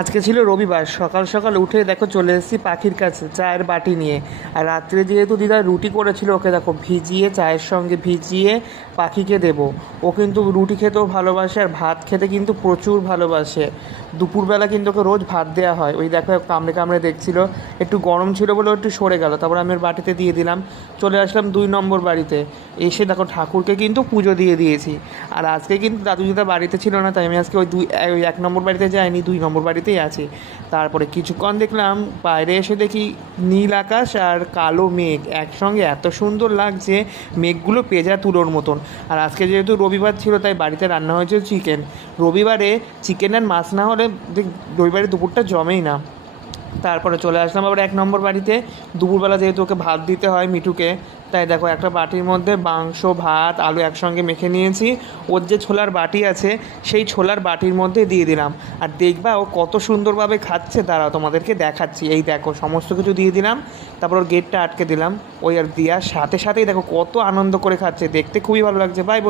আজকে ছিল রবিবার, সকাল সকাল উঠে দেখো চলে এসেছি পাখির কাছে চায়ের বাটি নিয়ে। আর রাত্রে যেহেতু দিদা রুটি করেছিল, ওকে দেখো ভিজিয়ে চায়ের সঙ্গে ভিজিয়ে পাখিকে দেবো। ও কিন্তু রুটি খেতেও ভালোবাসে আর ভাত খেতে কিন্তু প্রচুর ভালোবাসে। দুপুরবেলা কিন্তু ওকে রোজ ভাত দেওয়া হয়। ওই দেখো কামড়ে কামড়ে দেখছিল, একটু গরম ছিল বলে ও একটু সরে গেল, তারপর আমি ওর বাটিতে দিয়ে দিলাম। চলে আসলাম 2 নম্বর বাড়িতে। এসে দেখো ঠাকুরকে কিন্তু পুজো দিয়ে দিয়েছি। আর আজকে কিন্তু দাদু দিদা বাড়িতে ছিল না, তাই আমি আজকে ওই 1 নম্বর বাড়িতে যাইনি, 2 নম্বর বাড়িতেই আছি। তারপরে কিছুক্ষণ দেখলাম, বাইরে এসে দেখি নীল আকাশ আর কালো মেঘ একসঙ্গে এত সুন্দর লাগছে, মেঘগুলো পেঁজা তুলোর মতন। আর আজকে যেহেতু রবিবার ছিল, তাই বাড়িতে রান্না হয়েছে চিকেন। রবিবারে চিকেন আর মাছ না হলে রবিবারে দুপুরটা জমেই না। তারপরে চলে আসলাম আবার 1 নম্বর বাড়িতে। দুপুরবেলা যেহেতু ওকে ভাত দিতে হয় মিঠুকে, তাই দেখো একটা বাটির মধ্যে মাংস, ভাত, আলু একসঙ্গে মেখে নিয়েছি। ওর যে ছোলার বাটি আছে, সেই ছোলার বাটির মধ্যে দিয়ে দিলাম। আর দেখবা ও কত সুন্দরভাবে খাচ্ছে, দাঁড়াও তোমাদেরকে দেখাচ্ছি। এই দেখো সমস্ত কিছু দিয়ে দিলাম, তারপর ওর গেটটা আটকে দিলাম। ওই আর দেওয়ার সাথে সাথেই দেখো কত আনন্দ করে খাচ্ছে, দেখতে খুবই ভালো লাগছে। বাই।